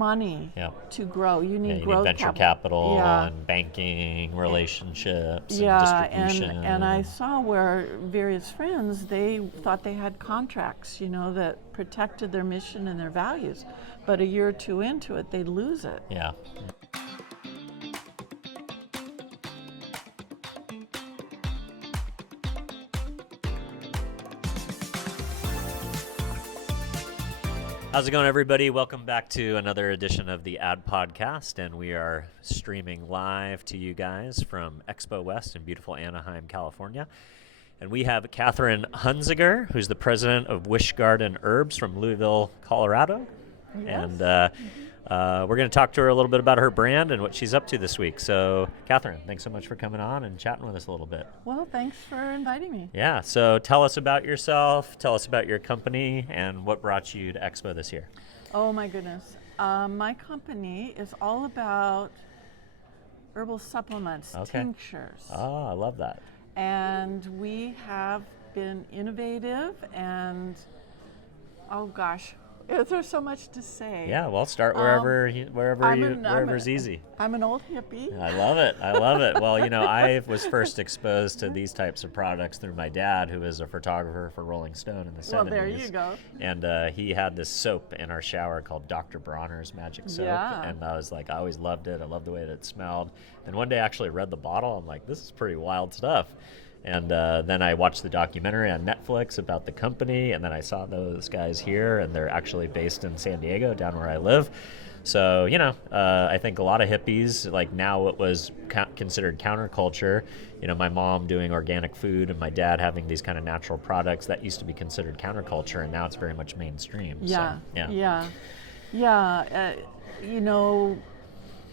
money to grow. You need you growth need venture capital Yeah. and banking, relationships, Yeah, and distribution. and I saw where various friends, they thought they had contracts, that protected their mission and their values. But a year or two into it, they'd lose it. Yeah. How's it going, everybody? Welcome back to another edition of the Ad Podcast, and we are streaming live to you guys from Expo West in beautiful Anaheim, California. And we have Katherine Hunziger, who's the president of Wish Garden Herbs from Louisville, Colorado. Yes. And we're going to talk to her a little bit about her brand and what she's up to this week. So, Katherine, thanks so much for coming on and chatting with us a little bit. Well, thanks for inviting me. Yeah, so tell us about yourself, tell us about your company, and what brought you to Expo this year. Oh my goodness. My company is all about herbal supplements, tinctures. Oh, I love that. And we have been innovative and, oh gosh, there's so much to say. Yeah, well, start wherever's easy. I'm an old hippie. I love it. I love it. Well, I was first exposed to these types of products through my dad, who was a photographer for Rolling Stone in the 70s. Well, there you go. And he had this soap in our shower called Dr. Bronner's Magic Soap. Yeah. And I was like, I always loved it. I loved the way that it smelled. And one day I actually read the bottle. I'm like, this is pretty wild stuff. And then I watched the documentary on Netflix about the company, and then I saw those guys here, and they're actually based in San Diego, down where I live. So, I think a lot of hippies, like now it was considered counterculture, my mom doing organic food and my dad having these kind of natural products, that used to be considered counterculture, and now it's very much mainstream. Yeah, so, yeah.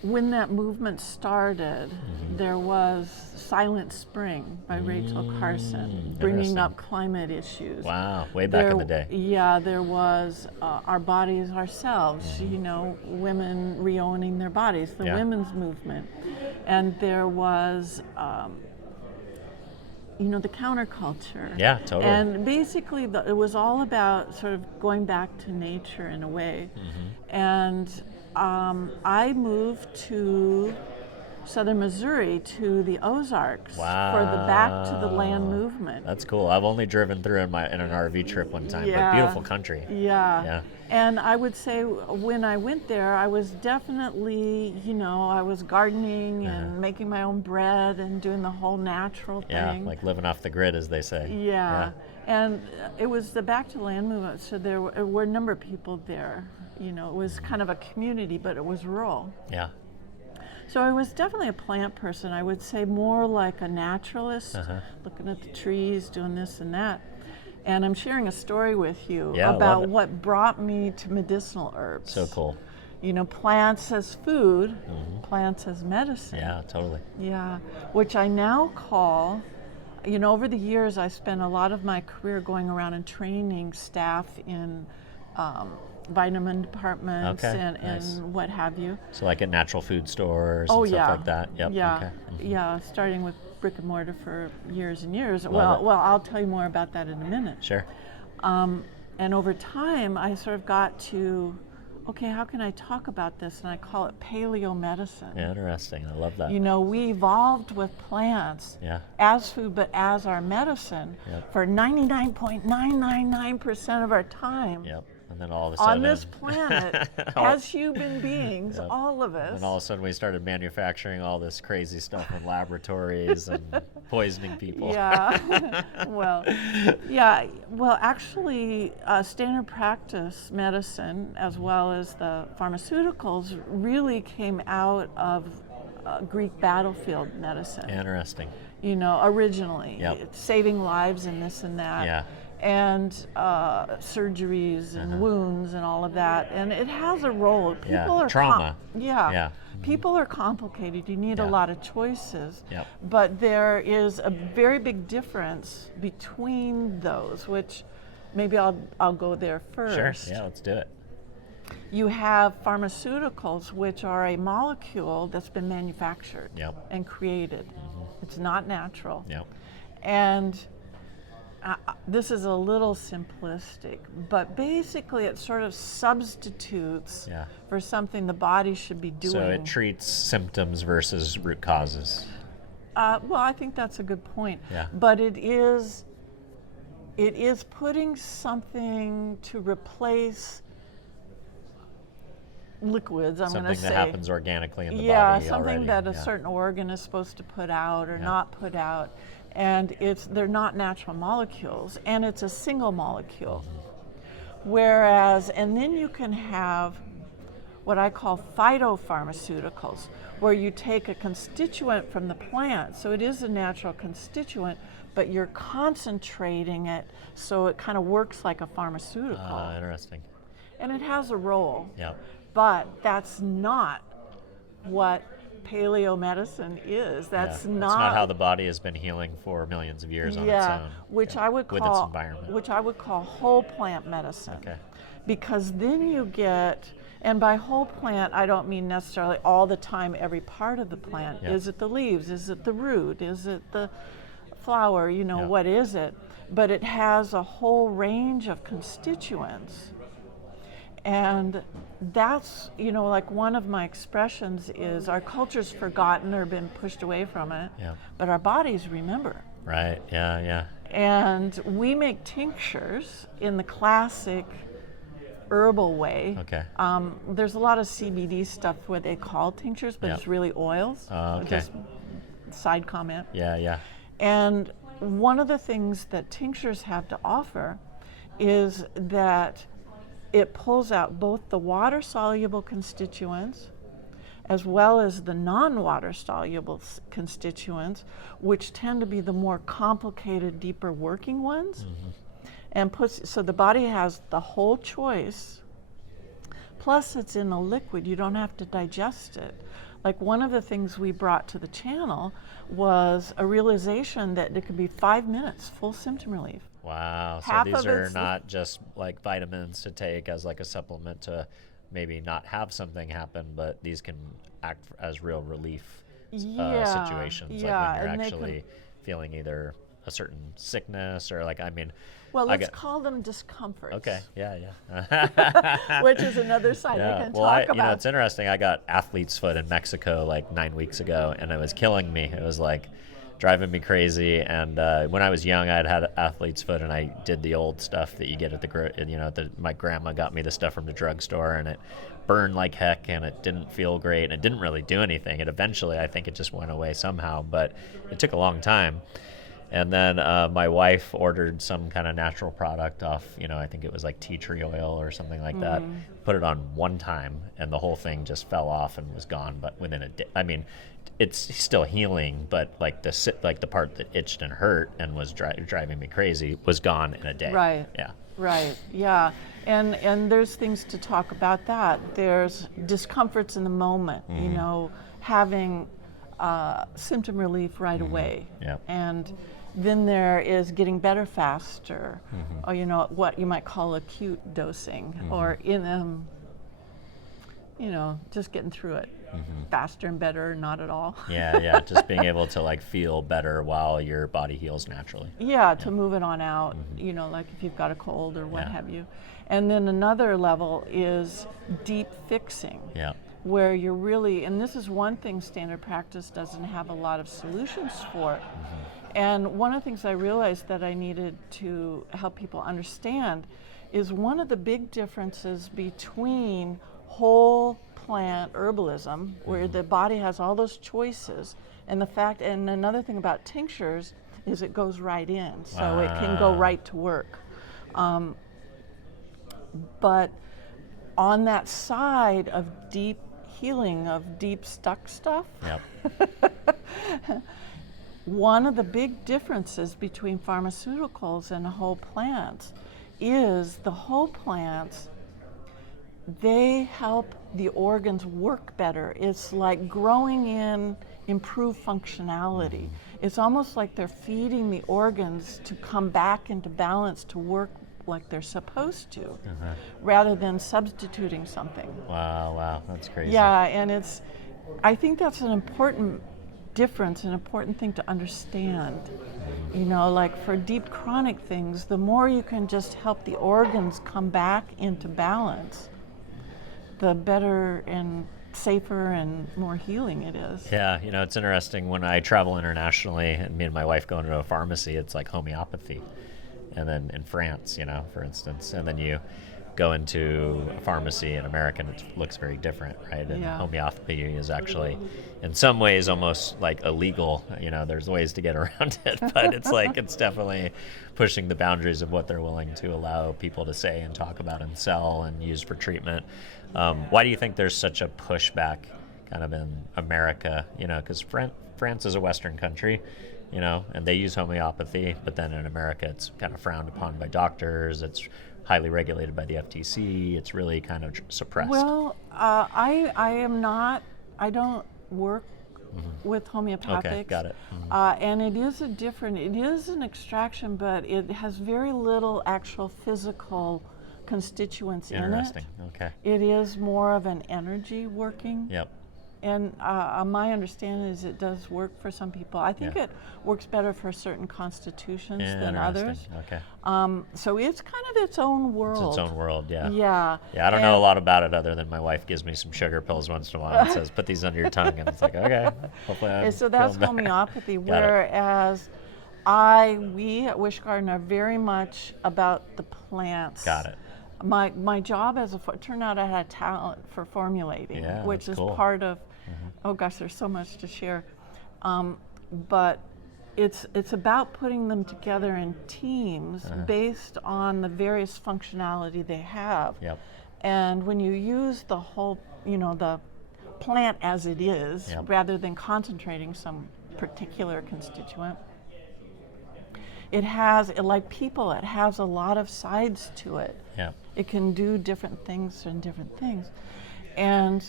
When that movement started, there was Silent Spring by Rachel Carson, bringing up climate issues. Wow, way back in the day. Yeah, there was Our Bodies Ourselves, women reowning their bodies, the women's movement. And there was, the counterculture. Yeah, totally. And basically, it was all about sort of going back to nature in a way. And I moved to southern Missouri, to the Ozarks, for the Back to the Land movement. That's cool. I've only driven through in an RV trip one time, but beautiful country. Yeah. And I would say when I went there, I was definitely, I was gardening and making my own bread and doing the whole natural thing. Yeah, like living off the grid, as they say. Yeah. And it was the Back to the Land movement, so there were a number of people there. It was kind of a community, but it was rural. Yeah. So I was definitely a plant person. I would say more like a naturalist, looking at the trees, doing this and that. And I'm sharing a story with you about what brought me to medicinal herbs. So cool. Plants as food, plants as medicine. Yeah, totally. Yeah, which I now call, over the years I spent a lot of my career going around and training staff in vitamin departments and what have you. So like at natural food stores and stuff like that. Yep. Yeah. Okay. Yeah, starting with brick and mortar for years and years. Love it. Well, I'll tell you more about that in a minute. Sure. And over time, I sort of got to, okay, how can I talk about this? And I call it paleo medicine. Yeah, interesting. I love that. We evolved with plants as food, but as our medicine for 99.999% of our time. Yep. And then all of a sudden, on this planet, as human beings, all of us. And all of a sudden we started manufacturing all this crazy stuff in laboratories and poisoning people. Yeah. Well, actually, standard practice medicine, as well as the pharmaceuticals, really came out of Greek battlefield medicine. Interesting. Originally. Saving lives and this and that. Yeah. And surgeries and wounds and all of that, and it has a role. People are trauma. People are complicated. You need a lot of choices. Yep. But there is a very big difference between those, which maybe I'll go there first. Sure. Yeah, let's do it. You have pharmaceuticals, which are a molecule that's been manufactured and created. It's not natural. Yep. And this is a little simplistic, but basically it sort of substitutes for something the body should be doing. So it treats symptoms versus root causes. Well, I think that's a good point. Yeah. But it is putting something to replace liquids, I'm going to say. Something that happens organically in the body Yeah, something already. that a certain organ is supposed to put out or not put out. And they're not natural molecules, and it's a single molecule. Whereas, and then you can have what I call phytopharmaceuticals, where you take a constituent from the plant, so it is a natural constituent, but you're concentrating it so it kind of works like a pharmaceutical. Interesting. And it has a role. Yeah. But that's not what paleo medicine is. That's not how the body has been healing for millions of years on its own. Which I would with call its environment. which I would call whole plant medicine. Okay. Because then you get, and by whole plant I don't mean necessarily all the time every part of the plant. Yeah. Is it the leaves? Is it the root? Is it the flower? You know, Yeah. what is it? But it has a whole range of constituents. And that's, you know, like one of my expressions is our culture's forgotten or been pushed away from it, but our bodies remember. Right, yeah. And we make tinctures in the classic herbal way. Okay. There's a lot of CBD stuff where they call tinctures, but it's really oils. Okay. Just side comment. Yeah. And one of the things that tinctures have to offer is that it pulls out both the water-soluble constituents as well as the non-water-soluble constituents, which tend to be the more complicated, deeper working ones. And so the body has the whole choice, plus it's in a liquid. You don't have to digest it. Like one of the things we brought to the channel was a realization that it could be 5 minutes, full symptom relief. Wow, so Half these of are it's not just like vitamins to take as like a supplement to maybe not have something happen, but these can act as real relief situations, like when you're actually feeling either a certain sickness or like, I mean... Well, let's call them discomforts. Okay, yeah. Which is another side I can talk about. You know, it's interesting. I got athlete's foot in Mexico like 9 weeks ago, and it was killing me. It was like driving me crazy. And when I was young, I'd had athlete's foot, and I did the old stuff that you get at my grandma got me the stuff from the drugstore, and it burned like heck, and it didn't feel great, and it didn't really do anything. And eventually, I think it just went away somehow, but it took a long time. And then my wife ordered some kind of natural product off, I think it was like tea tree oil or something like that. Put it on one time, and the whole thing just fell off and was gone. But within a day, I mean, it's still healing, but like the part that itched and hurt and was driving me crazy was gone in a day. Right. Yeah. Right. Yeah. And there's things to talk about that. There's discomforts in the moment. Having symptom relief right away. Yeah. And then there is getting better faster, or what you might call acute dosing, or just getting through it faster and better, not at all. Yeah, just being able to like feel better while your body heals naturally. Yeah, to move it on out, like if you've got a cold or what have you. And then another level is deep fixing. Yeah. Where you're really, and this is one thing standard practice doesn't have a lot of solutions for. And one of the things I realized that I needed to help people understand is one of the big differences between whole plant herbalism, where the body has all those choices, and and another thing about tinctures is it goes right in, so it can go right to work. But on that side of deep healing, of deep stuck stuff, one of the big differences between pharmaceuticals and whole plants is the whole plants, they help the organs work better. It's like growing in improved functionality. It's almost like they're feeding the organs to come back into balance, to work like they're supposed to, rather than substituting something. Wow, that's crazy. Yeah, and I think that's an important difference, an important thing to understand. You know, like for deep chronic things, the more you can just help the organs come back into balance, the better and safer and more healing it is. Yeah, you know, it's interesting when I travel internationally and me and my wife go into a pharmacy, it's like homeopathy. And then in France, you know, for instance, and then you go into a pharmacy in America and it looks very different, right? And homeopathy is actually, in some ways, almost like illegal. You know, there's ways to get around it, but it's like, it's definitely pushing the boundaries of what they're willing to allow people to say and talk about and sell and use for treatment. Why do you think there's such a pushback kind of in America? You know, because France is a Western country, you know, and they use homeopathy, but then in America it's kind of frowned upon by doctors. It's highly regulated by the FTC. It's really kind of suppressed. Well, I don't work with homeopathics. Okay, got it. And it is an extraction, but it has very little actual physical constituents in it. Interesting, okay. It is more of an energy working. Yep. And my understanding is it does work for some people. I think it works better for certain constitutions than others. Okay. So it's kind of its own world. It's its own world, yeah. Yeah. Yeah, I don't know a lot about it other than my wife gives me some sugar pills once in a while and says, put these under your tongue. And it's like, okay, hopefully I'm so that's feeling better. homeopathy, Got it. whereas we at Wish Garden are very much about the plants. Got it. My job it turned out I had talent for formulating, which is cool. part of, oh gosh, there's so much to share. But it's about putting them together in teams based on the various functionality they have. Yep. And when you use the whole, you know, the plant as it is, rather than concentrating some particular constituent, it has, like people, it has a lot of sides to it. Yeah. It can do different things and different things. And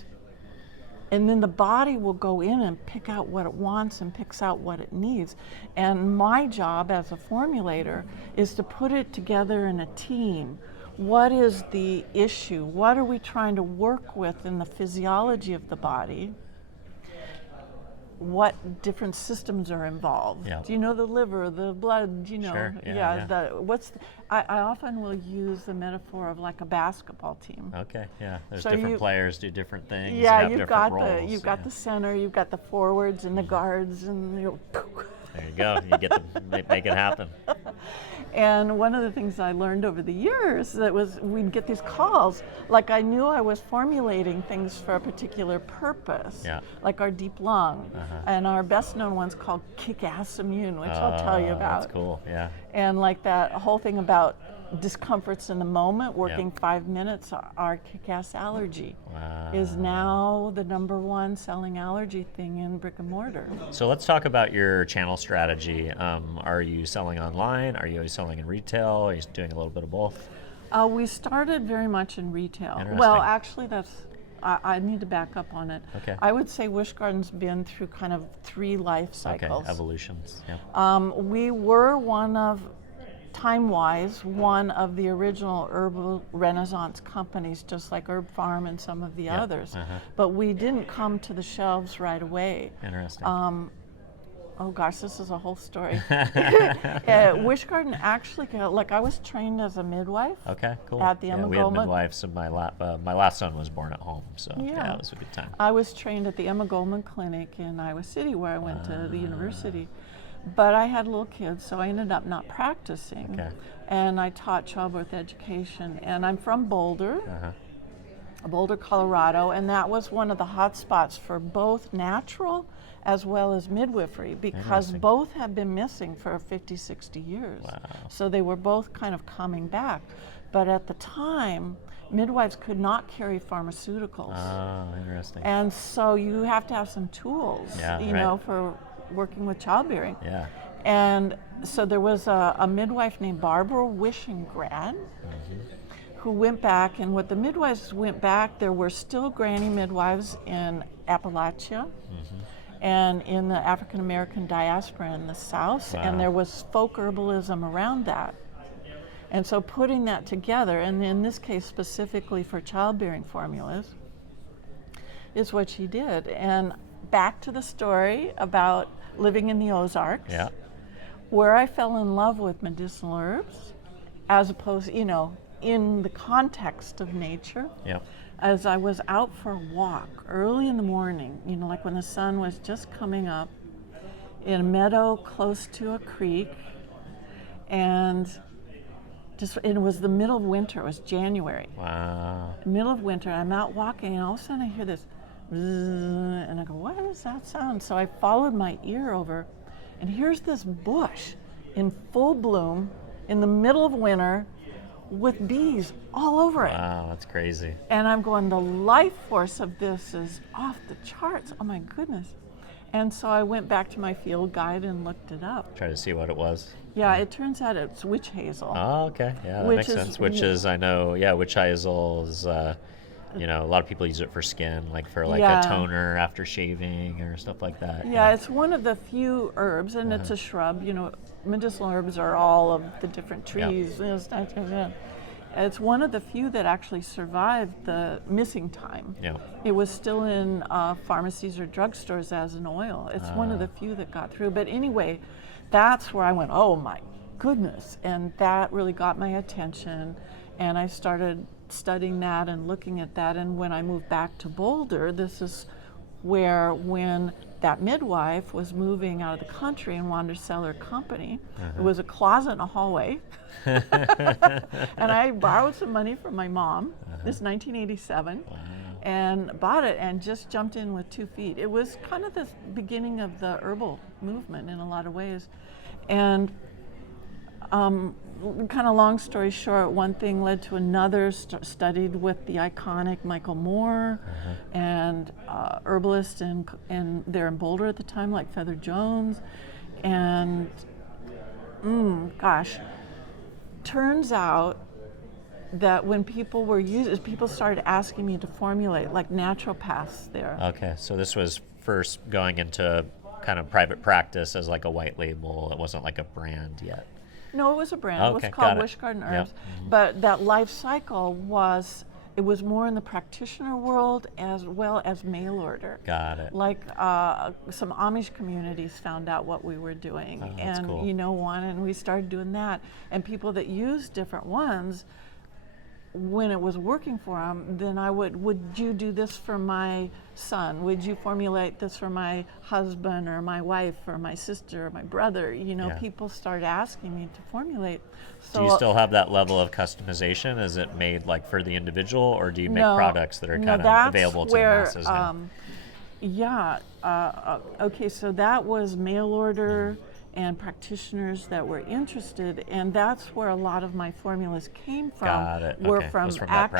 then the body will go in and pick out what it wants and picks out what it needs. And my job as a formulator is to put it together in a team. What is the issue? What are we trying to work with in the physiology of the body? What different systems are involved? Yeah. Do you know the liver, the blood? You know, Sure. I often will use the metaphor of like a basketball team. Okay, yeah. There's So different players do different things. Yeah, have you've different got roles. you've got the center, you've got the forwards and the guards, and There you go. You get to make it happen. And one of the things I learned over the years that was we'd get these calls, like I knew I was formulating things for a particular purpose, like our deep lung, and our best known one's called Kickass Immune, which I'll tell you about. That's cool, yeah. And like that whole thing about discomforts in the moment, working 5 minutes, our Kickass allergy is now the #1 selling allergy thing in brick and mortar. So let's talk about your channel strategy. Are you selling online? Are you selling in retail? Are you doing a little bit of both? We started very much in retail. Interesting. Well, actually, I need to back up on it. Okay. I would say Wish Garden's been through kind of 3 life cycles. Okay, evolutions. Yeah. We were time-wise, one of the original herbal renaissance companies, just like Herb Farm and some of the others. But we didn't come to the shelves right away. Interesting. Oh gosh, this is a whole story. Wish Garden actually, like I was trained as a midwife. Okay, cool. At the we had Emma midwives, and my last son was born at home, so yeah, it was a good time. I was trained at the Emma Goldman Clinic in Iowa City, where I went to the university. But I had little kids, so I ended up not practicing. Okay. And I taught childbirth education. And I'm from Boulder, Boulder, Colorado, and that was one of the hot spots for both natural as well as midwifery, because both have been missing for 50, 60 years. Wow. So they were both kind of coming back. But at the time, midwives could not carry pharmaceuticals. Oh, interesting. And so you have to have some tools, you know, for working with childbearing. Yeah. And so there was a midwife named Barbara Wishingrad who went back, and what the midwives went back, there were still granny midwives in Appalachia and in the African American diaspora in the South, and there was folk herbalism around that. And so putting that together, and in this case specifically for childbearing formulas, is what she did. And back to the story about living in the Ozarks, Yeah. where I fell in love with medicinal herbs, as opposed, in the context of nature. Yeah. As I was out for a walk early in the morning, like when the sun was just coming up, in a meadow close to a creek, and it was the middle of winter. It was January. Wow. Middle of winter. I'm out walking, and all of a sudden I hear this, bzzz, and I go, "What is that sound?" So I followed my ear over, and here's this bush in full bloom in the middle of winter with bees all over it. Wow, that's crazy. And I'm going, the life force of this is off the charts. Oh my goodness. And so I went back to my field guide and looked it up. Try to see what it was. Yeah, it turns out it's witch hazel. Oh, okay. Yeah, that makes sense. Witches, I know, witch hazel is, a lot of people use it for skin, like for a toner after shaving or stuff like that. Yeah, it's one of the few herbs, and it's a shrub. Medicinal herbs are all of the different trees. It's one of the few that actually survived the missing time. Yeah. It was still in pharmacies or drugstores as an oil. It's one of the few that got through. But anyway, that's where I went, oh my goodness. And that really got my attention. And I started studying that and looking at that. And when I moved back to Boulder, this is where, when that midwife was moving out of the country and wanted to sell her company, it was a closet in a hallway. And I borrowed some money from my mom, this is 1987, and bought it and just jumped in with 2 feet. It was kind of the beginning of the herbal movement in a lot of ways. And kind of long story short, one thing led to another. Studied with the iconic Michael Moore and herbalists, and they're in Boulder at the time, like Feather Jones. And turns out that when people started asking me to formulate, like naturopaths there. Okay, so this was first going into kind of private practice as like a white label. It wasn't like a brand yet. No, it was a brand. Okay, it was called got it. Wish Garden Yep. Herbs. But that life cycle was more in the practitioner world as well as mail order. Got it. Like some Amish communities found out what we were doing, that's and cool. and we started doing that. And people that used different ones, when it was working for them, then would you do this for my son? Would you formulate this for my husband or my wife or my sister or my brother? People started asking me to formulate. So do you still have that level of customization? Is it made like for the individual, or do you make products that are kind of available to the masses now? Okay, so that was mail order and practitioners that were interested, and that's where a lot of my formulas came from. Got it. Were Okay. from that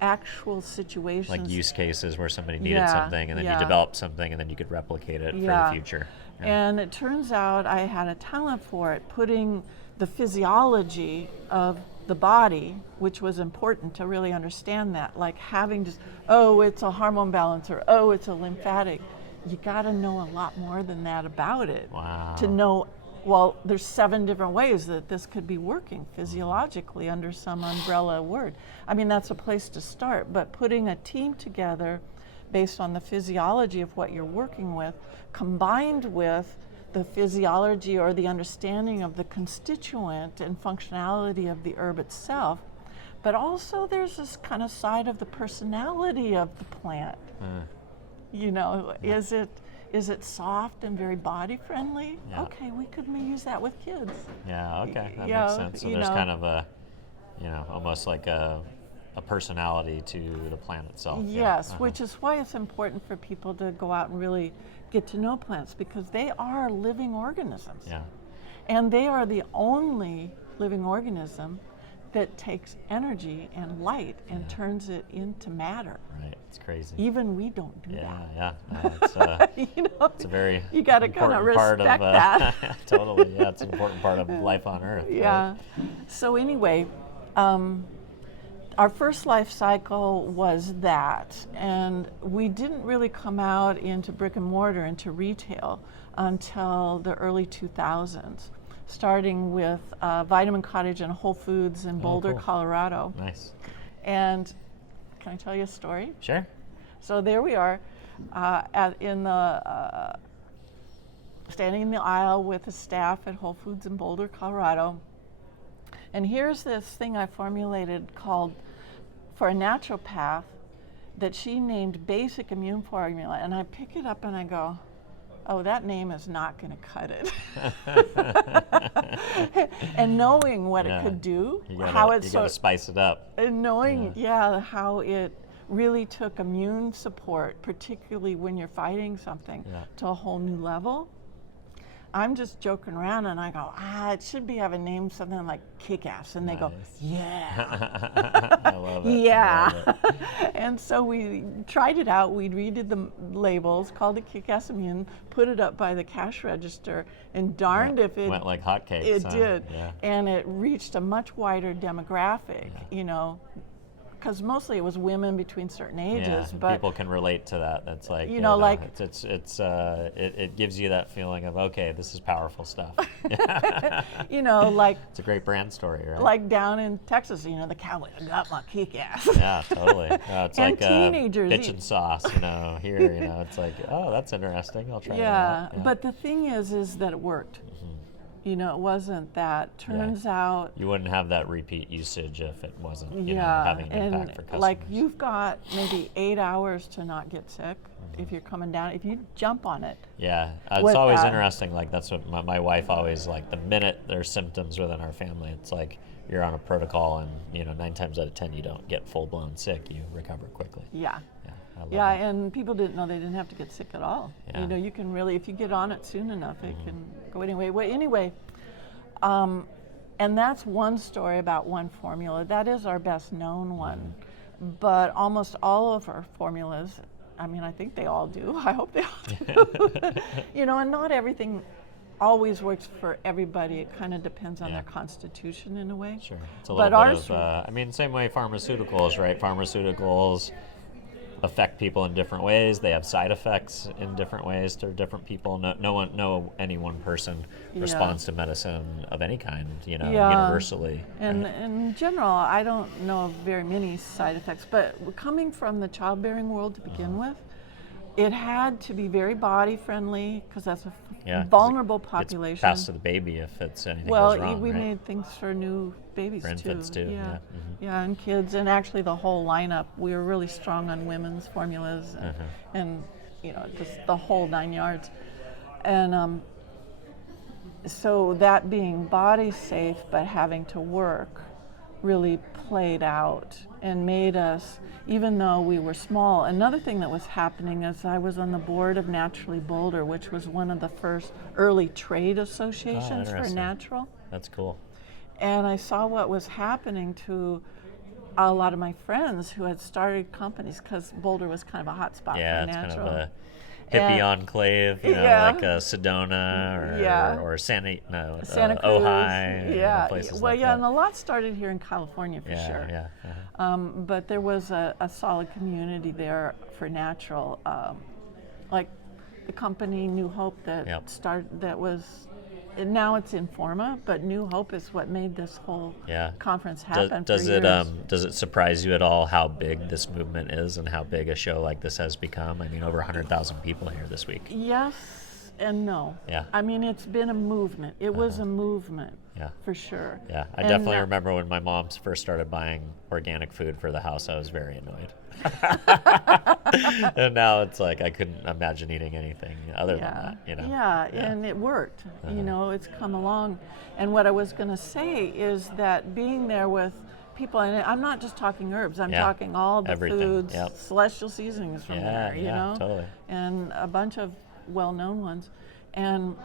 actual situations. like use cases where somebody needed something, and then you developed something, and then you could replicate it for the future. Yeah. And it turns out I had a talent for it, putting the physiology of the body, which was important to really understand that, like having just, it's a hormone balance, or it's a lymphatic. You got to know a lot more than that about it. Wow. To know, there's 7 different ways that this could be working physiologically under some umbrella word. I mean, that's a place to start, but putting a team together based on the physiology of what you're working with, combined with the physiology or the understanding of the constituent and functionality of the herb itself, but also there's this kind of side of the personality of the plant. Is it soft and very body friendly? Yeah. Okay, we could use that with kids. Yeah, okay, that makes sense. So there's kind of a, almost like a personality to the plant itself. Yes, which is why it's important for people to go out and really get to know plants, because they are living organisms. Yeah. And they are the only living organism that takes energy and light and turns it into matter. Right, it's crazy. Even we don't do that. Yeah. It's a very you got to kind of respect that. Totally, yeah, it's an important part of life on Earth. Yeah. Right? So anyway, our first life cycle was that, and we didn't really come out into brick and mortar, into retail, until the early 2000s. Starting with Vitamin Cottage and Whole Foods in Boulder, cool. Colorado. Nice. And can I tell you a story? Sure. So there we are. standing in the aisle with the staff at Whole Foods in Boulder, Colorado. And here's this thing I formulated called, for a naturopath, that she named Basic Immune Formula. And I pick it up and I go, oh, that name is not going to cut it. And knowing what it could do, you gotta, how it's you gotta spice it up. And knowing, how it really took immune support, particularly when you're fighting something, to a whole new level. I'm just joking around and I go, it should have a name something like Kickass. And they go, yeah. I love it. Yeah. I love it. And so we tried it out. We redid the labels, called it Kickass Immune, put it up by the cash register, and darned if it went like hotcakes. It did. Yeah. And it reached a much wider demographic, because mostly it was women between certain ages. But people can relate to that. That's like, it gives you that feeling of, okay, this is powerful stuff. Like it's a great brand story, right? Like down in Texas, the cowboy, I got my kick-ass. Yeah, totally. It's and like teenagers bitch and sauce, here, it's like, oh, that's interesting. I'll try that out. Yeah. But the thing is that it worked. It wasn't that. Turns out you wouldn't have that repeat usage if it wasn't having an impact for customers. Like you've got maybe 8 hours to not get sick if you're coming down. If you jump on it. Yeah, it's always interesting. Like that's what my wife always like. The minute there's symptoms within our family, it's like you're on a protocol, and 9 times out of 10 you don't get full blown sick. You recover quickly. Yeah. I love that. And people didn't know they didn't have to get sick at all. Yeah. You can really, if you get on it soon enough, it can go anyway. Well, anyway, and that's one story about one formula. That is our best known one. But almost all of our formulas, I think they all do. I hope they all do. And not everything always works for everybody. It kind of depends on their constitution in a way. Sure. It's a little bit of, same way pharmaceuticals, right? Pharmaceuticals affect people in different ways. They have side effects in different ways to different people. Any one person responds to medicine of any kind, universally. And in general, I don't know of very many side effects, but coming from the childbearing world to begin with, it had to be very body friendly because that's a vulnerable population. It's passed to the baby if it's anything goes wrong. We made things for new babies for infants too. Yeah. Yeah, and kids, and actually the whole lineup. We were really strong on women's formulas, and just the whole 9 yards. And so that being body safe but having to work really played out and made us, even though we were small. Another thing that was happening is I was on the board of Naturally Boulder, which was one of the first early trade associations for natural. That's cool. And I saw what was happening to a lot of my friends who had started companies, because Boulder was kind of a hot spot for natural. Kind of a hippie enclave, like Sedona or Santa Cruz, Ojai, places well, like that. And a lot started here in California for sure. But there was a solid community there for natural, like the company New Hope that started. That was. And now it's Informa, but New Hope is what made this whole conference happen. Does it surprise you at all how big this movement is and how big a show like this has become? Over 100,000 people here this week. Yes and no. Yeah. It's been a movement. It was a movement. Yeah. For sure. Yeah. I definitely remember when my mom first started buying organic food for the house, I was very annoyed. And now it's like I couldn't imagine eating anything other than that. Yeah, and it worked. It's come along. And what I was going to say is that being there with people, and I'm not just talking herbs, I'm talking all the foods, celestial seasonings from there, totally. And a bunch of well-known ones. And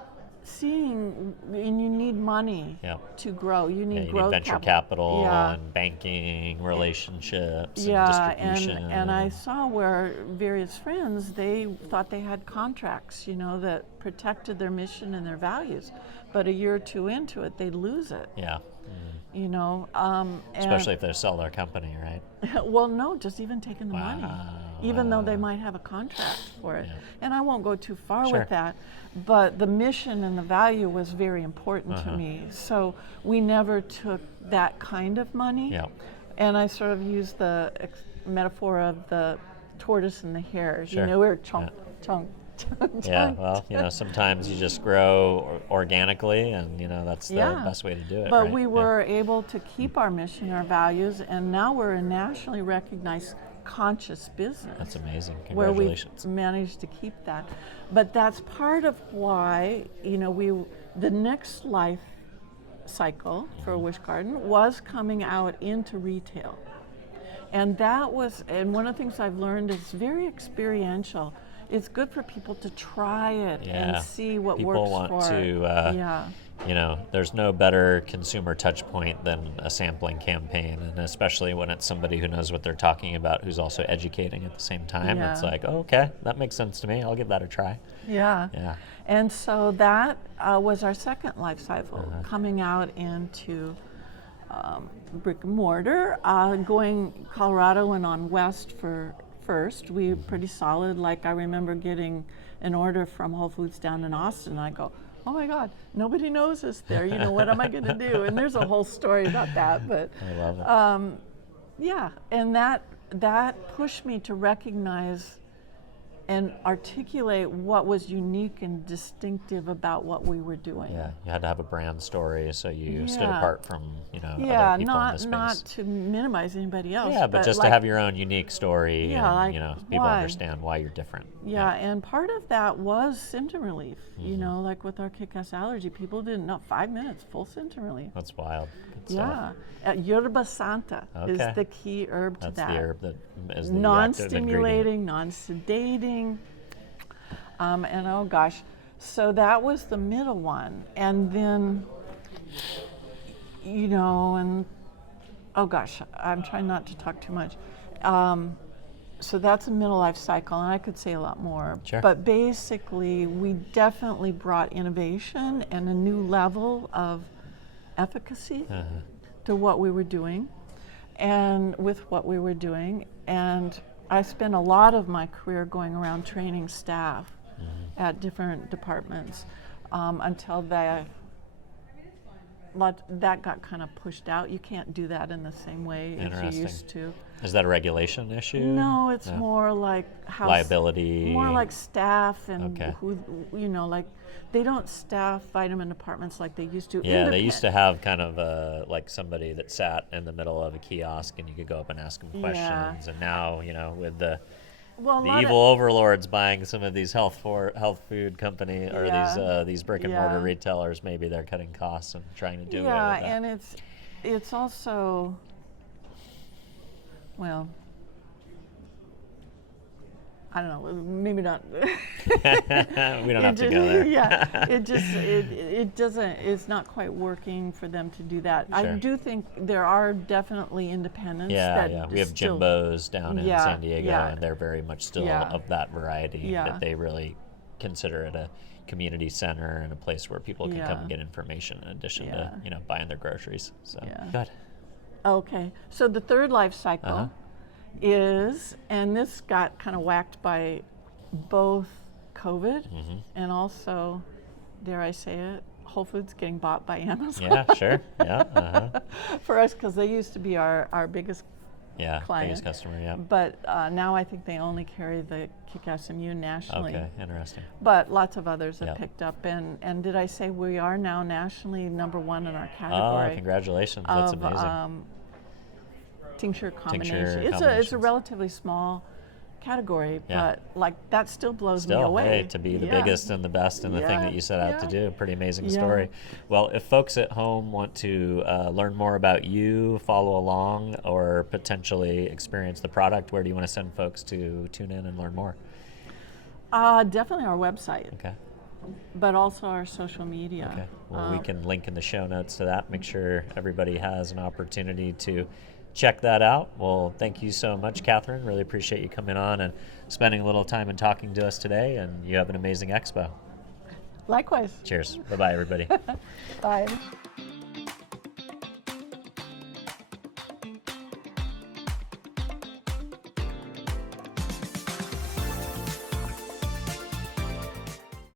seeing, and you need money to grow. You need growth venture capital and banking, relationships, and distribution. And I saw where various friends, they thought they had contracts, that protected their mission and their values, but a year or two into it, they'd lose it. Yeah. Especially if they sell their company, right? Well, no, just even taking the money, even though they might have a contract for it. And I won't go too far with that, but the mission and the value was very important to me. So we never took that kind of money. And I sort of used the metaphor of the Tortoise and the Hare. Sure. You know, we're chunk, Yeah. chunk, chunk, Yeah, chunk. well, sometimes you just grow organically, and that's the Yeah. best way to do it. But right? we Yeah. were able to keep our mission, our values, and now we're a nationally recognized conscious business. That's amazing. Where we Congratulations. managed to keep that. But that's part of why, the next life cycle for Wish Garden was coming out into retail. And one of the things I've learned is very experiential. It's good for people to try it Yeah. and see what People works want for to, there's no better consumer touch point than a sampling campaign, and especially when it's somebody who knows what they're talking about, who's also educating at the same time. Yeah. It's like, oh, okay, that makes sense to me. I'll give that a try. Yeah. Yeah. And so that was our second life cycle, coming out into brick and mortar, going Colorado and on West first. We were pretty solid. Like I remember getting an order from Whole Foods down in Austin, and I go, oh my God, nobody knows us there. What am I going to do? And there's a whole story about that. But I love it. yeah, and that pushed me to recognize and articulate what was unique and distinctive about what we were doing. Yeah, you had to have a brand story, so you stood Yeah. apart from other people in the space. not to minimize anybody else. Yeah, but just to have your own unique story, Yeah, and like, people why? understand why you're different. Yeah, and part of that was symptom relief. Like with our Kickass allergy, people didn't know 5 minutes, full symptom relief. That's wild. Good stuff. Yeah, Yerba Santa is Okay. the key herb to That's that. the herb that is the active ingredient. Non-stimulating, non-sedating, and oh gosh, so that was the middle one, and then, and oh gosh, I'm trying not to talk too much. So that's a middle life cycle, and I could say a lot more. Sure. But basically, we definitely brought innovation and a new level of efficacy to what we were doing, and with what we were doing. And I spent a lot of my career going around training staff at different departments until that got kind of pushed out. You can't do that in the same way as you used to. Is that a regulation issue? No, it's more like liability. More like staff and Okay. who, like they don't staff vitamin departments like they used to. Yeah, they used to have kind of like somebody that sat in the middle of a kiosk and you could go up and ask them questions. And now, with the evil overlords buying some of these health food company or these brick and mortar retailers, maybe they're cutting costs and trying to do away with that. Yeah, and it's also, well, I don't know, maybe not. We don't have to go there. Yeah, it doesn't, it's not quite working for them to do that. Sure. I do think there are definitely independents. Yeah. We have Jimbo's down in San Diego, and they're very much still of that variety, that they really consider it a community center and a place where people can come and get information in addition to, buying their groceries. So, good. Okay, so the third life cycle is, and this got kind of whacked by both COVID and also, dare I say it, Whole Foods getting bought by Amazon. Yeah, sure. Yeah. For us, because they used to be our biggest client. Biggest customer, yeah. But now I think they only carry the Kickass Immune nationally. Okay, interesting. But lots of others have picked up. And did I say we are now nationally #1 in our category? Oh, congratulations. That's amazing. Tincture combination. It's a relatively small category, but that still blows me away. To be the biggest and the best and the thing that you set out to do. Pretty amazing story. Well, if folks at home want to learn more about you, follow along, or potentially experience the product, where do you want to send folks to tune in and learn more? Definitely our website. Okay. But also our social media. Okay. Well, we can link in the show notes to that. Make sure everybody has an opportunity to check that out. Well, thank you so much, Katherine. Really appreciate you coming on and spending a little time and talking to us today. And you have an amazing expo. Likewise. Cheers. Bye-bye, everybody. Bye.